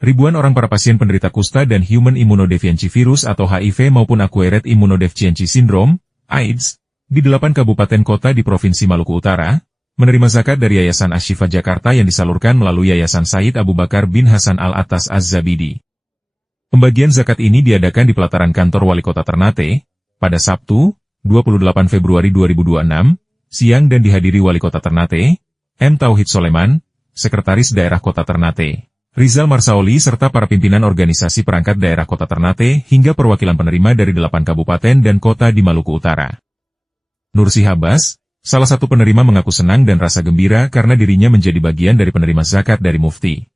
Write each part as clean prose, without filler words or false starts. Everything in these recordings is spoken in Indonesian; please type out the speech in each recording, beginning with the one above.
Ribuan orang para pasien penderita kusta dan Human Immunodeficiency Virus atau HIV maupun Acquired Immunodeficiency Syndrome, AIDS, di 8 kabupaten kota di Provinsi Maluku Utara, menerima zakat dari Yayasan Asy-Syifa Jakarta yang disalurkan melalui Yayasan Said Abu Bakar bin Hasan Al-Attas Az-Zabidi. Pembagian zakat ini diadakan di pelataran kantor Wali Kota Ternate, pada Sabtu, 28 Februari 2026, siang dan dihadiri Wali Kota Ternate, M. Tauhid Soleman, Sekretaris Daerah Kota Ternate, Rizal Marsaoli serta para pimpinan organisasi perangkat daerah Kota Ternate hingga perwakilan penerima dari 8 kabupaten dan kota di Maluku Utara. Nursi Habas, salah satu penerima mengaku senang dan rasa gembira karena dirinya menjadi bagian dari penerima zakat dari Mufti.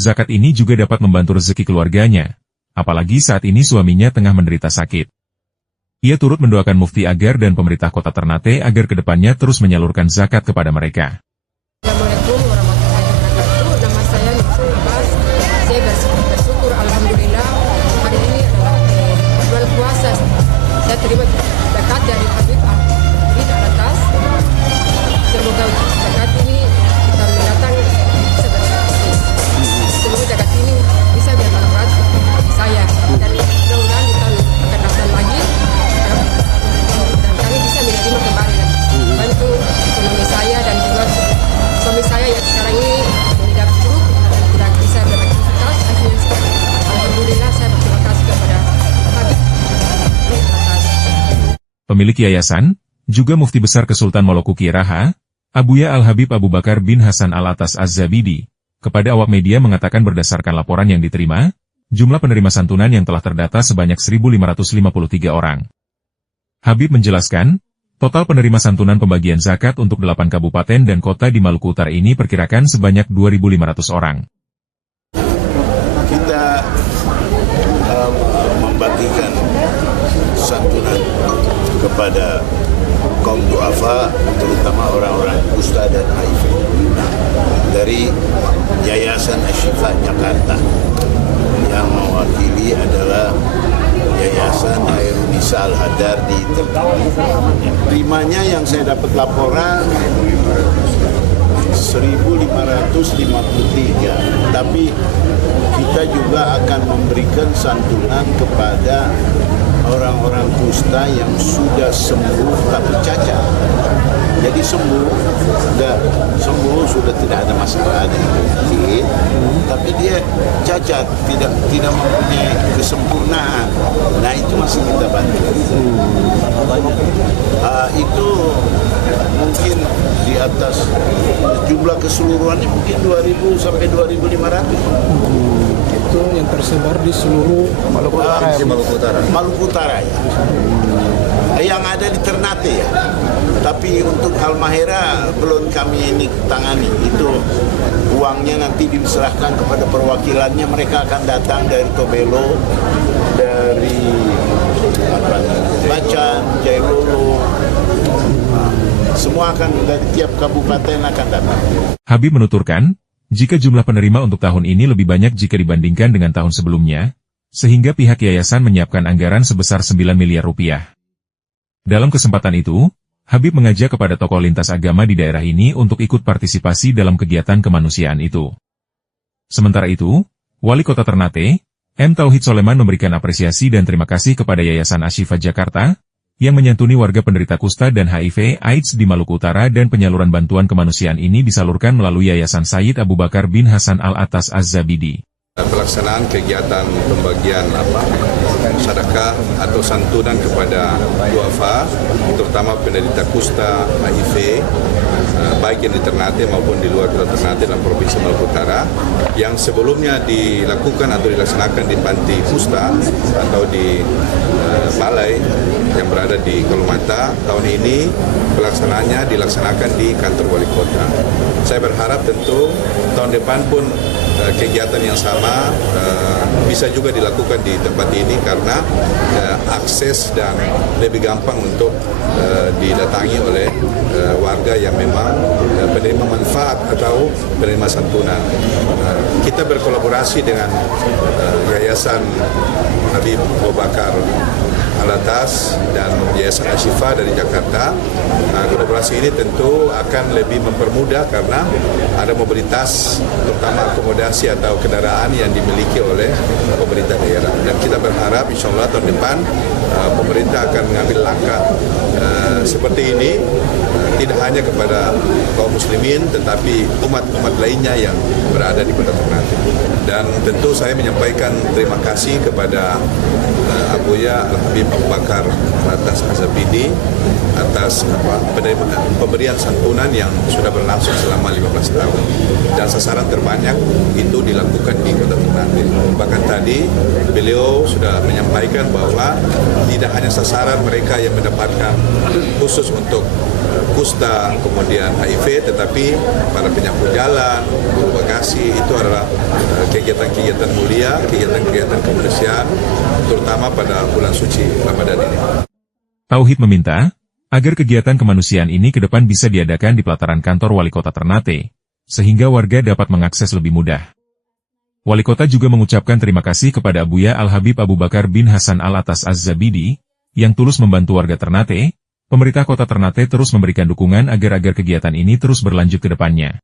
Zakat ini juga dapat membantu rezeki keluarganya, apalagi saat ini suaminya tengah menderita sakit. Ia turut mendoakan Mufti agar dan pemerintah Kota Ternate agar kedepannya terus menyalurkan zakat kepada mereka. Assalamualaikum warahmatullahi wabarakatuh. Nama saya Nursi Habas. Saya bersyukur alhamdulillah hari ini adalah bulan puasa. Saya terima zakat dari Habib Al-Attas. Semoga zakat ini di tahun mendatang bisa bermanfaat. Semoga zakat ini bisa bermanfaat bagi saya dan mudah-mudahan di tahun akan datang lagi dan kami bisa menerima kembali bantu ekonomi saya dan juga suami saya yang sekarang ini tidak buruk dan tidak bisa beraktivitas. Akhirnya alhamdulillah saya berterima kasih kepada Habib Al-Attas. Pemilik yayasan, juga Mufti Besar Kesultan Moluku Kieraha, Abuya Al-Habib Abu Bakar bin Hasan Al-Attas Az-Zabidi, kepada awak media mengatakan berdasarkan laporan yang diterima, jumlah penerima santunan yang telah terdata sebanyak 1.553 orang. Habib menjelaskan, total penerima santunan pembagian zakat untuk 8 kabupaten dan kota di Maluku Utara ini perkirakan sebanyak 2.500 orang. Kita membagikan santunan kepada kaum duafa, terutama orang-orang kusta dan HIV, dari Yayasan Asy-Syifa Jakarta. Yang mewakili adalah Yayasan Hairunisa Al-Hadar di Ternate. Primanya yang saya dapat laporan 1.553, tapi kita juga akan memberikan santunan kepada orang-orang kusta yang sudah sembuh tapi cacat. Jadi sembuh sudah tidak ada masalah dengan penyakit, tapi dia cacat, tidak mempunyai kesempurnaan. Nah itu masih kita bantu. Itu mungkin di atas jumlah keseluruhannya mungkin 2.000 sampai 2.500. Itu yang tersebar di seluruh Maluku Utara. Maluku Utara ya. Yang ada di Ternate ya. Tapi untuk Halmahera belum kami ini tangani. Itu uangnya nanti diserahkan kepada perwakilannya. Mereka akan datang dari Tobelo, dari Bacan, Jailolo. Semua akan dari tiap kabupaten akan datang. Habib menuturkan, jika jumlah penerima untuk tahun ini lebih banyak jika dibandingkan dengan tahun sebelumnya, sehingga pihak yayasan menyiapkan anggaran sebesar 9 miliar rupiah. Dalam kesempatan itu, Habib mengajak kepada tokoh lintas agama di daerah ini untuk ikut partisipasi dalam kegiatan kemanusiaan itu. Sementara itu, Wali Kota Ternate, M. Tauhid Soleman memberikan apresiasi dan terima kasih kepada Yayasan Asy-Syifa Jakarta, yang menyantuni warga penderita kusta dan HIV/AIDS di Maluku Utara dan penyaluran bantuan kemanusiaan ini disalurkan melalui Yayasan Said Abu Bakar bin Hasan Al-Attas Az-Zabidi. Pelaksanaan kegiatan pembagian sedekah atau santunan kepada duafa, terutama penderita kusta, HIV, baik yang di Ternate maupun di luar Ternate dalam Provinsi Maluku Utara, yang sebelumnya dilakukan atau dilaksanakan di panti kusta atau di balai yang berada di Kolomata. Tahun ini pelaksanaannya dilaksanakan di kantor wali kota. Saya berharap tentu tahun depan pun kegiatan yang sama bisa juga dilakukan di tempat ini karena akses dan lebih gampang untuk didatangi oleh warga yang memang penerima manfaat atau penerima santunan. Kita berkolaborasi dengan Yayasan Habib Abu Bakar Al-Atas dan Yayasan Ashifa dari Jakarta. Kolaborasi ini tentu akan lebih mempermudah karena ada mobilitas, terutama akomodasi atau kendaraan yang dimiliki oleh pemerintah daerah. Dan kita berharap insya Allah tahun depan pemerintah akan mengambil langkah seperti ini, tidak hanya kepada kaum muslimin tetapi umat-umat lainnya yang berada di Kota Ternate. Dan tentu saya menyampaikan terima kasih kepada Abuya Al-Habib Abu Bakar atas Azabidi atas pemberian santunan yang sudah berlangsung selama 15 tahun. Dan sasaran terbanyak itu dilakukan di Kota Ternate. Bahkan tadi beliau sudah menyampaikan bahwa tidak hanya sasaran mereka yang mendapatkan khusus untuk kusta, kemudian HIV, tetapi para penyapu jalan, guru bagasi, itu adalah kegiatan-kegiatan mulia, kegiatan-kegiatan kemanusiaan, terutama pada bulan suci Ramadan ini. Tauhid meminta agar kegiatan kemanusiaan ini ke depan bisa diadakan di pelataran kantor Wali Kota Ternate, sehingga warga dapat mengakses lebih mudah. Wali Kota juga mengucapkan terima kasih kepada Abuya Al-Habib Abu Bakar bin Hasan Al-Atas Az-Zabidi, yang tulus membantu warga Ternate. Pemerintah Kota Ternate terus memberikan dukungan agar kegiatan ini terus berlanjut ke depannya.